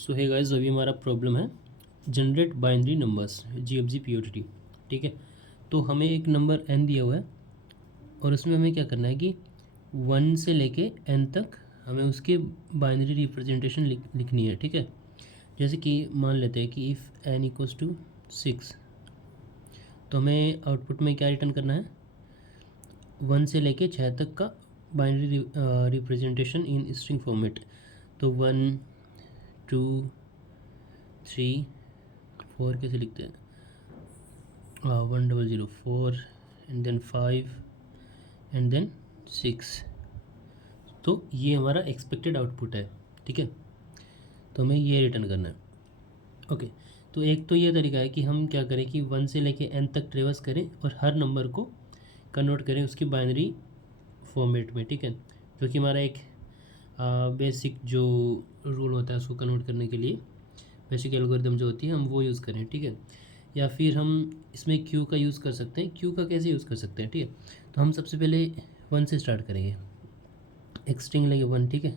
सो है गाइस, अभी हमारा प्रॉब्लम है जनरेट बाइनरी नंबर्स जीएफजी पीओटीटी। ठीक है, तो हमें एक नंबर n दिया हुआ है और उसमें हमें क्या करना है कि 1 से लेके n तक हमें उसके बाइनरी रिप्रेजेंटेशन लिखनी है। ठीक है, जैसे कि मान लेते हैं कि इफ़ n इक्वल्स टू 6, तो हमें आउटपुट में क्या रिटर्न करना है, 1 से लेके 6 तक का binary representation in string format. तो 1 2 3 4 कैसे लिखते हैं, 1004 एंड देन 5 एंड देन 6। तो ये हमारा एक्सपेक्टेड आउटपुट है। ठीक है, तो हमें ये रिटर्न करना है। ओके, तो एक तो ये तरीका है कि हम क्या करें कि 1 से लेके n तक ट्रेवर्स करें और हर नंबर को कन्वर्ट करें उसकी बाइनरी फॉर्मेट में। ठीक है, क्योंकि हमारा एक बेसिक जो रूल होता है उसको कन्वर्ट करने के लिए बेसिक एल्गोरिदम जो होती है हम वो यूज़ करें। ठीक है, या फिर हम इसमें क्यू का यूज़ कर सकते हैं। क्यू का कैसे यूज़ कर सकते हैं, ठीक है, तो हम सबसे पहले 1 से स्टार्ट करेंगे, एक स्ट्रिंग लेंगे 1। ठीक है,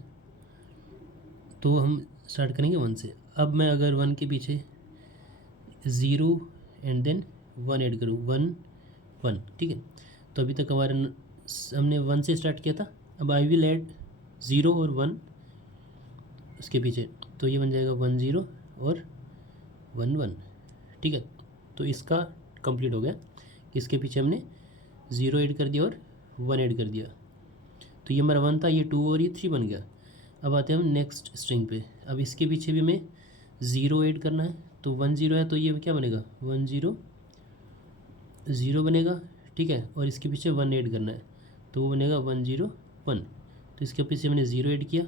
तो हम स्टार्ट करेंगे 1 से। अब मैं अगर 1 के पीछे 0 एंड देन 1 ऐड करूँ, 1 1। ठीक है, तो अभी तक हमारे हमने 1 से स्टार्ट किया था। अब आई विल ऐड 0 और 1 उसके पीछे, तो ये बन जाएगा 1 0 और 1 1। ठीक है, तो इसका कंप्लीट हो गया। इसके पीछे हमने 0 ऐड कर दिया और 1 ऐड कर दिया, तो ये हमारा 1 था, ये 2 और ये 3 बन गया। अब आते हैं हम नेक्स्ट स्ट्रिंग पे। अब इसके पीछे भी हमें 0 ऐड करना है, तो 1 0 है, तो ये क्या बनेगा, 1 0 0 बनेगा। ठीक है, और इसके पीछे 1 ऐड करना है, तो वो बनेगा 1 0 1। तो इसके पीछे मैंने 0 ऐड किया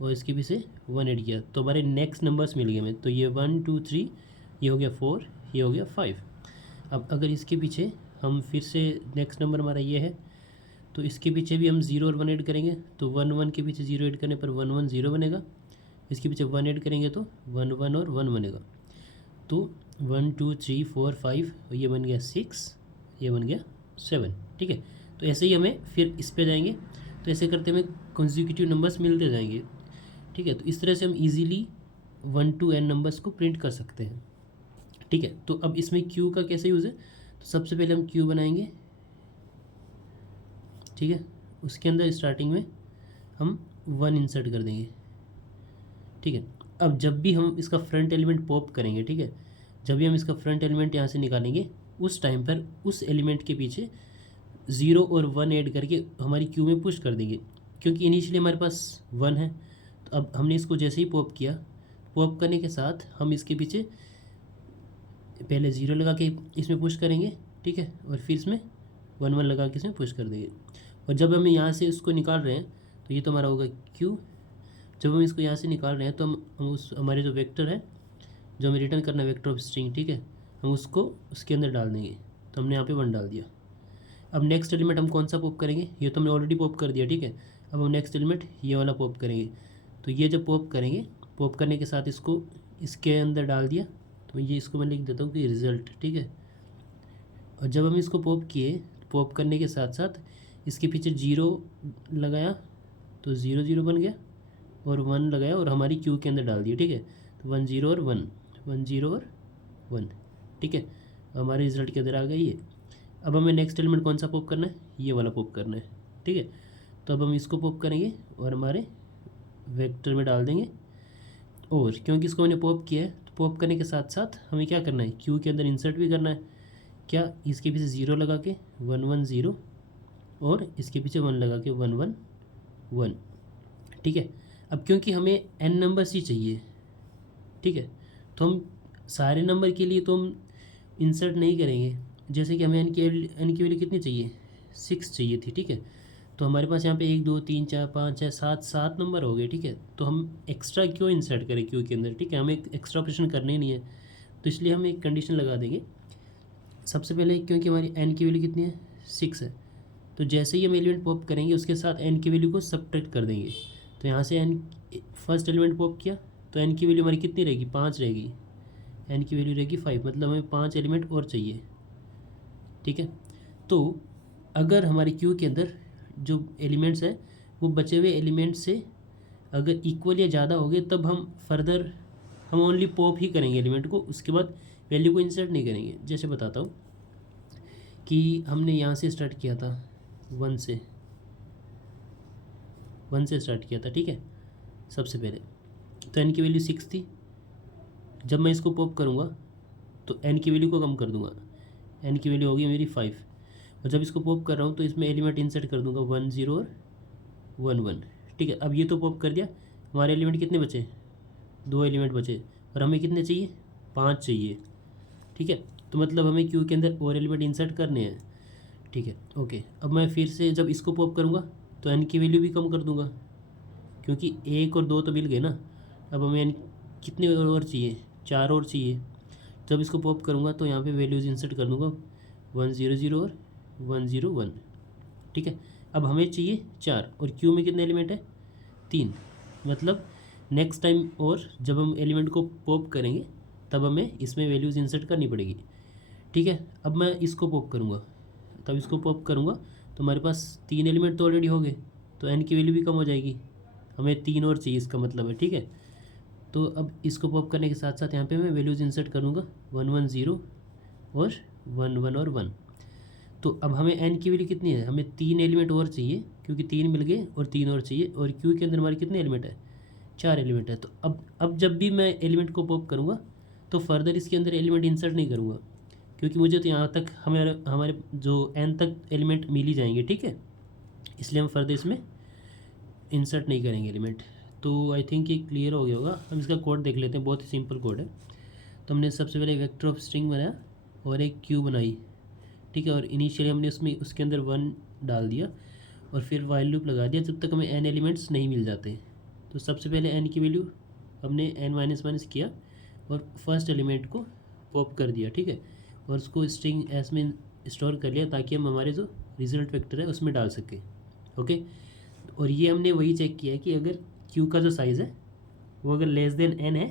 और इसके पीछे 1 ऐड किया, तो हमारे नेक्स्ट नंबर्स मिल गए हमें। तो ये 1 2 3, ये हो गया 4, ये हो गया 5। अब अगर इसके पीछे हम फिर से नेक्स्ट नंबर हमारा ये है, तो इसके पीछे भी हम 0 और 1 ऐड करेंगे, तो 1 1 के पीछे 0 ऐड करने पर 1 1 0 बनेगा। इसके पीछे 1 ऐड करेंगे तो 1 1 और 1 बनेगा। तो 1 2 3 4 5, ये बन गया 6, ये बन गया 7। ठीक है, तो ऐसे ही हमें फिर इस पे जाएंगे, तो ऐसे करते हमें कंसेक्यूटिव नंबर्स मिलते जाएंगे। ठीक है, तो इस तरह से हम इजीली 1 to n नंबर्स को प्रिंट कर सकते हैं। ठीक है, तो अब इसमें क्यू का कैसे यूज़ है, तो सबसे पहले हम क्यू बनाएंगे। ठीक है, उसके अंदर स्टार्टिंग में हम 1 इंसर्ट कर देंगे। ठीक है, अब जब भी हम इसका फ्रंट एलिमेंट पॉप करेंगे, ठीक है, जब भी हम इसका फ्रंट एलिमेंट यहाँ से निकालेंगे, उस टाइम पर उस एलिमेंट के पीछे 0 और 1 ऐड करके हमारी क्यू में पुश कर देंगे, क्योंकि इनिशियली हमारे पास 1 है। तो अब हमने इसको जैसे ही पॉप किया, पॉप करने के साथ हम इसके पीछे पहले 0 लगा के इसमें पुश करेंगे। ठीक है, और फिर इसमें 1 1 लगा के इसमें पुश कर देंगे। और जब हम यहाँ से इसको निकाल रहे हैं, तो ये तो हमारा होगा क्यू। जब हम इसको यहाँ से निकाल रहे हैं, तो हम उस हमारे जो वेक्टर है, जो हमें रिटर्न करना है वेक्टर ऑफ स्ट्रिंग, ठीक है, हम उसको उसके अंदर डाल देंगे। तो हमने यहाँ पे 1 डाल दिया। अब नेक्स्ट एलिमेंट हम कौन सा पॉप करेंगे, ये तो हमने ऑलरेडी पॉप कर दिया। ठीक है, अब हम नेक्स्ट एलिमेंट ये वाला पॉप करेंगे। तो ये जब पॉप करेंगे, पॉप करने के साथ इसको इसके अंदर डाल दिया, तो ये इसको मैं लिख देता हूँ कि रिज़ल्ट। ठीक है, और जब हम इसको पॉप किए, पॉप करने के साथ साथ इसके पीछे 0 लगाया, तो 0 0 बन गया, और 1 लगाया और हमारी क्यू के अंदर डाल दिया। ठीक है, तो 1 0 और 1, 1 0 और 1। ठीक है, हमारे रिजल्ट के अंदर आ गई ये। अब हमें नेक्स्ट एलिमेंट कौन सा पॉप करना है, ये वाला पॉप करना है। ठीक है, तो अब हम इसको पॉप करेंगे और हमारे वेक्टर में डाल देंगे। और क्योंकि इसको मैंने पॉप किया है, तो पॉप करने के साथ साथ हमें क्या करना है, क्यू के अंदर इंसर्ट भी करना है। क्या, इसके पीछे 0 लगा के 1 1 0, और इसके पीछे 1 लगा के 1 1 1। ठीक है, अब क्योंकि हमें n नंबर्स ही चाहिए, ठीक है, तो हम सारे नंबर के लिए तो हम इंसर्ट नहीं करेंगे। जैसे कि हमें n की वैल्यू कितनी चाहिए, 6 चाहिए थी। ठीक है, तो हमारे पास यहाँ पे 1 2 3 4 5 6 7 7 नंबर हो गए। ठीक है, तो हम एक्स्ट्रा क्यों इंसर्ट करें क्यू के अंदर। ठीक है, हमें एक्स्ट्रा ऑपरेशन करने ही नहीं है, तो इसलिए हम एक कंडीशन लगा देंगे। सबसे पहले क्योंकि हमारी n की वैल्यू कितनी है, 6 है, तो जैसे ही हम एलिमेंट पॉप करेंगे उसके साथ n की वैल्यू को सब्ट्रैक्ट कर देंगे। तो यहाँ से n फर्स्ट एलिमेंट पॉप किया, तो n की वैल्यू हमारी कितनी रहेगी, 5 रहेगी। n की वैल्यू रहेगी 5, मतलब हमें 5 एलिमेंट और चाहिए। ठीक है, तो अगर हमारी क्यू के अंदर जो एलिमेंट्स है वो बचे हुए एलिमेंट से अगर इक्वल या ज़्यादा हो गए, तब हम फर्दर हम ओनली पॉप ही करेंगे एलिमेंट को, उसके बाद वैल्यू को इंसर्ट नहीं करेंगे। जैसे बताता हूँ कि हमने यहाँ से स्टार्ट किया था 1 से स्टार्ट किया था, ठीक है। सबसे पहले तो n की वैल्यू 6 थी। जब मैं इसको पॉप करूँगा तो n की वैल्यू को कम कर दूँगा, n की वैल्यू होगी मेरी 5। और जब इसको पॉप कर रहा हूँ तो इसमें एलिमेंट इंसर्ट कर दूँगा 1 0 और 1 1, ठीक है। अब ये तो पॉप कर दिया, हमारे एलिमेंट कितने बचे, 2 एलिमेंट बचे, और हमें कितने चाहिए, 5 चाहिए, ठीक है। तो मतलब हमें क्यू के अंदर और एलिमेंट इंसर्ट करने हैं, ठीक है, ओके। अब मैं फिर से जब इसको पॉप करूँगा तो n की वैल्यू भी कम कर दूँगा, क्योंकि 1 और 2 तो मिल गए ना। अब हमें n कितने और चाहिए, 4 और चाहिए। जब इसको पॉप करूँगा तो यहाँ पे वैल्यूज़ इंसर्ट कर दूँगा 1 0 0 और 1 0 1, ठीक है। अब हमें चाहिए 4 और क्यू में कितने एलिमेंट है, 3। मतलब नेक्स्ट टाइम और जब हम एलिमेंट को पॉप करेंगे तब हमें इसमें वैल्यूज़ इंसर्ट करनी पड़ेगी, ठीक है। अब मैं इसको पॉप करूँगा, तब इसको पॉप करूँगा तो हमारे पास 3 एलिमेंट तो ऑलरेडी हो गए, तो n की वैल्यू भी कम हो जाएगी, हमें 3 और चाहिए इसका मतलब है, ठीक है। तो अब इसको पॉप करने के साथ साथ यहाँ पे मैं वैल्यूज़ इंसर्ट करूँगा 1 1 0 और 1 1 और 1। तो अब हमें n की वैल्यू कितनी है, हमें 3 एलिमेंट और चाहिए, क्योंकि 3 मिल गए और 3 और चाहिए, और क्यू के अंदर हमारे कितने एलिमेंट है, 4 एलिमेंट है। तो अब जब भी मैं एलिमेंट को पॉप करूँगा तो फर्दर इसके अंदर एलिमेंट इंसर्ट नहीं करूँगा, क्योंकि मुझे तो यहाँ तक हमारे जो n तक एलिमेंट मिल ही जाएंगे, ठीक है। इसलिए हम फर्दर इसमें इंसर्ट नहीं करेंगे एलिमेंट। तो आई थिंक ये क्लियर हो गया होगा। हम इसका कोड देख लेते हैं, बहुत ही सिंपल कोड है। तो हमने सबसे पहले वेक्टर ऑफ स्ट्रिंग बनाया और एक क्यू बनाई, ठीक है। और इनिशियली हमने उसके अंदर 1 डाल दिया और फिर वाइल लूप लगा दिया जब तक हमें n एलिमेंट्स नहीं मिल जाते। तो सबसे पहले n की वैल्यू हमने n-1 किया और फर्स्ट एलिमेंट को पॉप कर दिया, ठीक है। और उसको स्ट्रिंग एस में स्टोर कर लिया ताकि हम हमारे जो रिजल्ट वेक्टर है उसमें डाल सकें, ओके। और ये हमने वही चेक किया है कि अगर क्यू का जो साइज़ है वो अगर लेस देन n है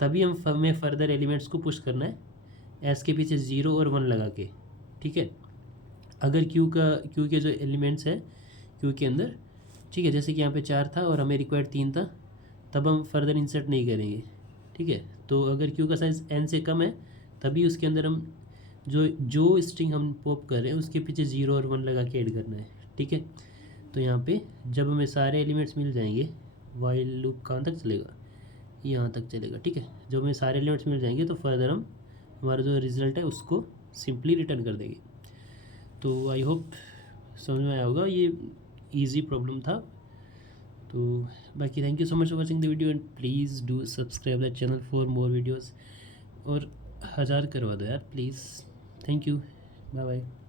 तभी हमें फर्दर एलिमेंट्स को पुश करना है एस के पीछे 0 और 1 लगा के, ठीक है। अगर क्यू के जो एलिमेंट्स है क्यू के अंदर, ठीक है, जैसे कि यहाँ पे 4 था और हमें रिक्वायर्ड 3 था, तब हम फर्दर इंसर्ट नहीं करेंगे, ठीक है। तो अगर क्यू का साइज़ n से कम है तभी उसके अंदर हम जो स्ट्रिंग हम पॉप कर रहे हैं उसके पीछे 0 और 1 लगा के ऐड करना है, ठीक है। तो यहाँ पे जब हमें सारे एलिमेंट्स मिल जाएंगे, वाइल लूप कहाँ तक चलेगा, यहाँ तक चलेगा, ठीक है। जब हमें सारे एलिमेंट्स मिल जाएंगे तो फर्दर हम हमारा जो रिज़ल्ट है उसको सिंपली रिटर्न कर देंगे। तो आई होप समझ में आया होगा, ये इजी प्रॉब्लम था। तो बाकी thank you so much for watching the video and please do subscribe the channel for more videos. और 1000 करवा दो यार please. Thank you, bye bye.